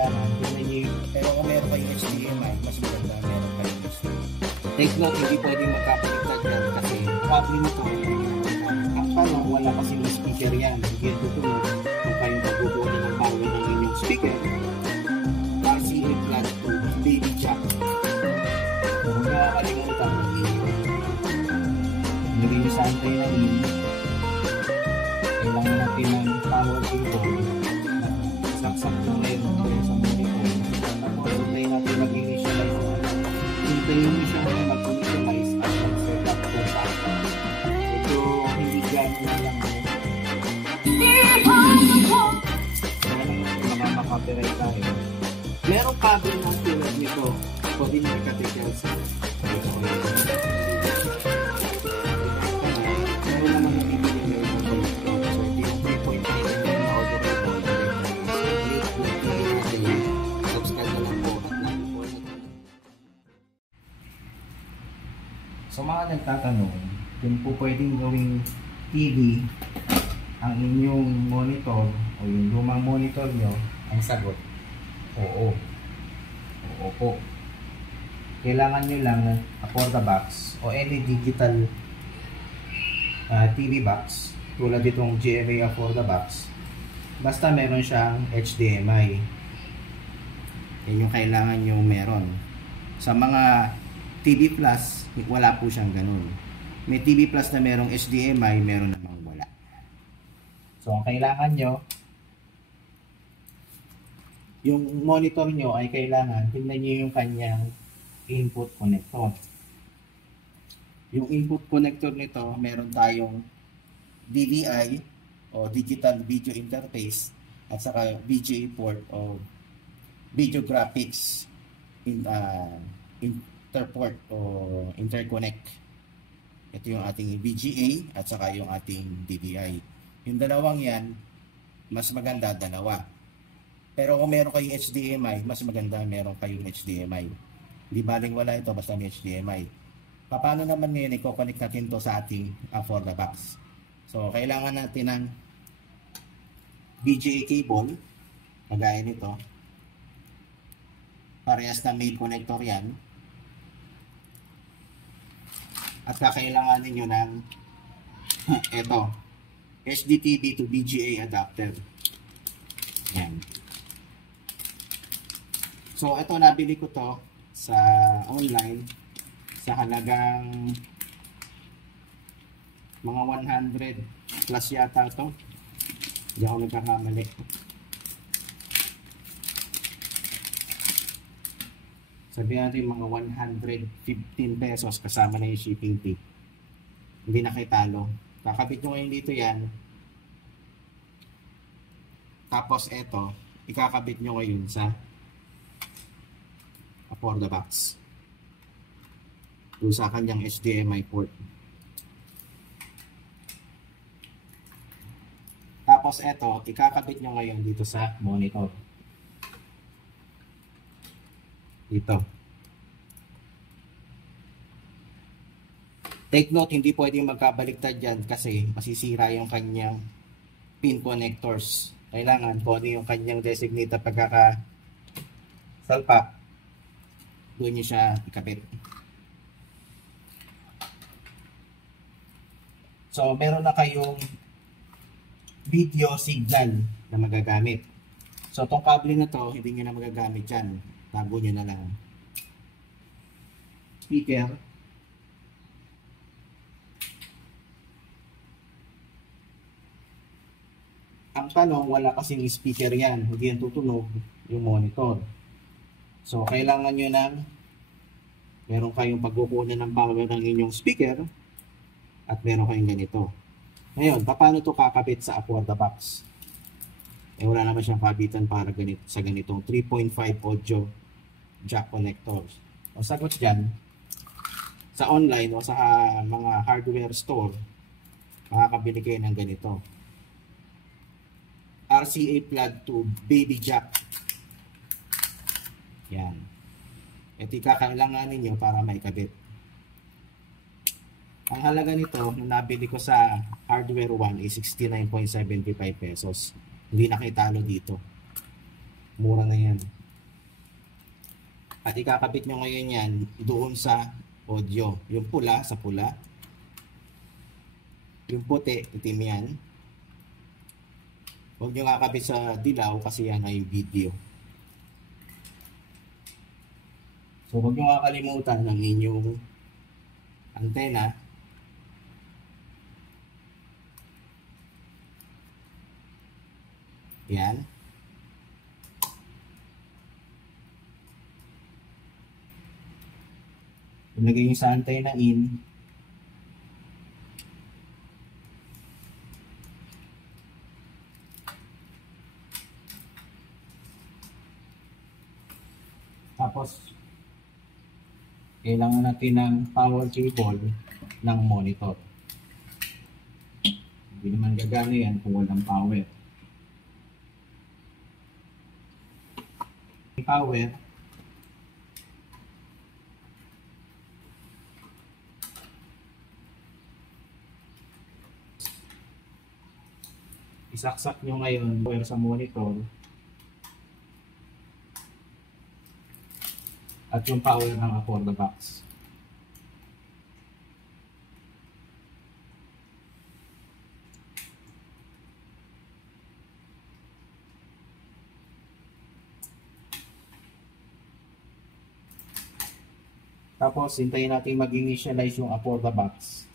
kailangan, tingnan nyo yung, pero kung meron kayong HDMI, mas maganda meron kayong HDMI. Take note, hindi pwedeng magkapaligtad yan kasi cable nito, ang tanong, wala kasing speaker yan. Hindi yan tutunog kung kayong magbubuo na ng power ng inyong speaker. RCA flat to baby jack. Kung nakakalimutan, nililisaan tayo ng kailangan natin ng power cable na saksak na meron tayo sa monitor. Tapos tayo natin mag-initialize. Hintayin mo siya na mag-initialize at mag-set up po sa ito. Hindi gano'n na lang mamakapiray tayo. Merong cable ng tulad nito. Pwede nyo ikatikil sa so mga nagtatanong kung po pwedeng gawing TV ang inyong monitor o yung lumang monitor nyo, ang sagot, oo. Oo po. Kailangan nyo lang for the box o any digital TV box tulad itong GMA for the box. Basta meron siyang HDMI. Yan yung kailangan nyo meron. Sa mga TV Plus, wala po siyang ganun. May TV Plus na merong HDMI, meron namang wala. So, ang kailangan nyo, yung monitor nyo ay kailangan, tingnan nyo yung kanyang input connector. Yung input connector nito, meron tayong DVI o Digital Video Interface at saka VGA port o Video Graphics interport o interconnect. Ito yung ating VGA at saka yung ating DVI. Yung dalawang yan, mas maganda dalawa. Pero kung meron kayong HDMI, mas maganda meron kayong HDMI. Hindi baling wala ito basta may HDMI. Paano naman ngayon i-connect natin to sa ating for the box? So, kailangan natin ng VGA cable, kagaya nito. Parehas na main connector yan. At kakailanganin nyo ng ito, HDTV to VGA adapter. Yan. So, ito nabili ko to sa online sa halagang mga 100 plus yata ito. Hindi ako nagkakamali. Sabihin natin mga 115 pesos kasama na yung shipping fee. Hindi na kayo talo. Kakabit nyo ngayon dito yan. Tapos ito, ikakabit nyo ngayon sa for the box. Doon sa kanyang HDMI port. Tapos ito, ikakabit nyo ngayon dito sa monitor. Dito. Take note, hindi pwedeng magkabaliktad yan kasi masisira yung kanyang pin connectors. Kailangan kung ano yung kanyang designated pagkakasalpak, doon nyo siya ikabit. So, meron na kayong video signal na magagamit. So, itong cable na to, hindi nyo na magagamit yan. Tago nyo na lang. Speaker. Ang tanong, wala kasing speaker yan. Hindi yan tutunog yung monitor. So, kailangan nyo ng meron kayong pagkukunan ng power ng inyong speaker at meron kayong ganito. Ngayon, paano ito kakabit sa for the box? Eh, wala naman siyang kabitan para sa ganitong 3.5 audio jack connectors. O sagot dyan, sa online o sa mga hardware store, makakabili kayo ng ganito. RCA plug to baby jack. Yan. Ito kakailanganin nyo para maikabit. Ang halaga nito, nung nabili ko sa Hardware 1 is 69.75 pesos. Hindi na kayo talo dito. Mura na yan. At ikakabit nyo ngayon yan doon sa audio. Yung pula sa pula. Yung puti, itim yan. Huwag nyo kakabit sa dilaw kasi yan ay video. So huwag nyo kakalimutan ng inyong antena. Yan. Ilagay nyo sa antena in. Tapos, kailangan natin ng power cable ng monitor. Hindi naman gagana yan kung walang power. Power. Isaksak nyo ngayon power sa monitor. At yung power ng for the box. Tapos, hintayin natin mag-initialize yung for the box.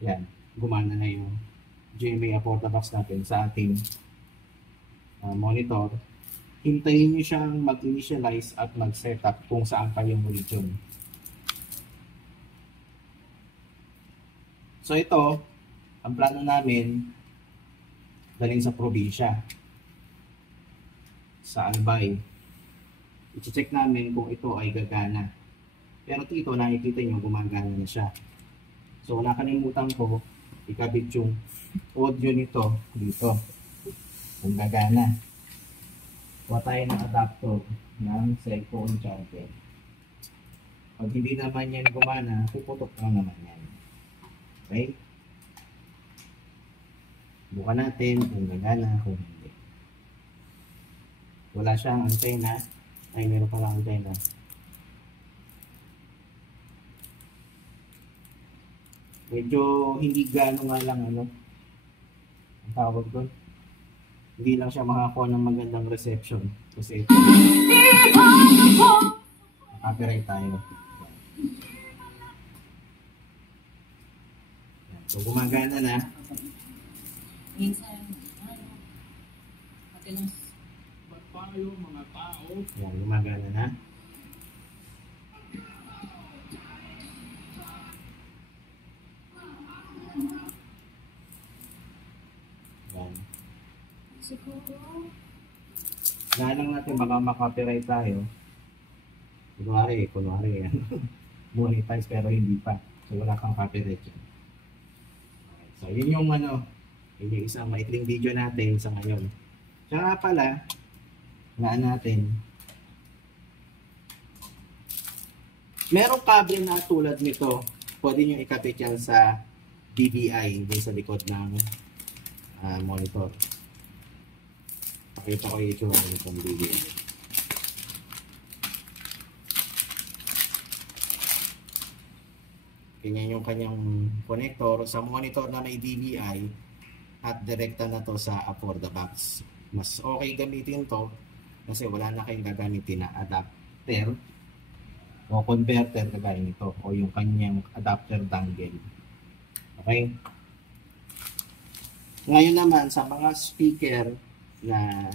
Yan. Gumana na yung GMA for the box natin sa ating monitor. Hintayin nyo siyang mag-initialize at mag-setup kung saan kayong region. So ito, ang plano namin, daling sa probinsya. Sa Albay. I-check namin kung ito ay gagana. Pero dito, nakikita nyo, gumagana na siya. So nakalimutan ko, ikabit yung audio nito dito. Kung gagana. Kuha tayo ng adapter ng cellphone charger. Pag hindi naman yan gumana, puputok lang naman yan. Okay? Bukan natin kung gagana, kung hindi. Wala siyang antena. Ay, meron pala antena. Medyo hindi gano'n nga lang ang tawag doon. Hindi lang siya makakuha ng magandang reception. Kasi ito, copyright tayo. So, gumagana na. Minsan, madalas tayo, mga tao. Yan, gumagana na. Yan. Galang natin, baka makapiright tayo. Kunwari yan. Monetize pero hindi pa. So wala kang copyright yun. Okay. So yun yung yun yung isang maikling video natin sa ngayon. Tsaka pala, natin. Merong cable na tulad nito. Pwede nyo ikapit yan sa DVI, din sa likod ng monitor. Pakita ko yung itsura nitong DVI. Ganyan yung kanyang connector sa monitor na may DVI at direkta na to sa for the box. Mas okay gamitin to kasi wala na kayong gagamitin na adapter o converter kagaya nito o yung kanyang adapter dongle. Okay? Ngayon naman sa mga speaker na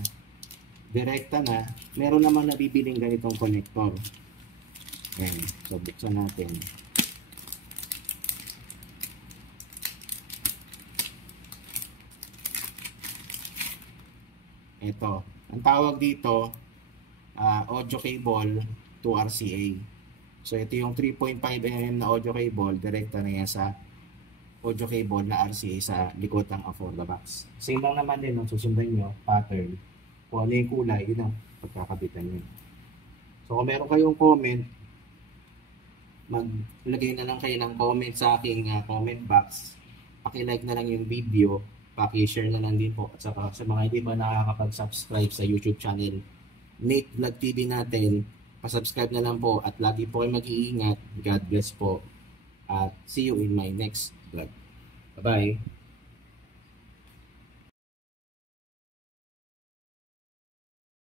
direkta na, meron naman nabibiling ganitong connector. Ayan. So buksan natin. Ito. Ang tawag dito, audio cable to RCA. So ito yung 3.5mm na audio cable, direkta na yan sa audio cable na RCA sa likod ng for the box. Same lang naman din, susundan nyo, pattern. Kung ano yung kulay, yun ang pagkakabitan nyo. So kung meron kayong comment, maglagay na lang kayo ng comment sa aking comment box. Paki-like na lang yung video, paki-share na lang din po. At saka sa mga hindi pa nakakapag-subscribe sa YouTube channel Nate Vlog TV natin. Pasubscribe na lang po at lagi po kayo mag-iingat. God bless po. At see you in my next vlog. Bye-bye.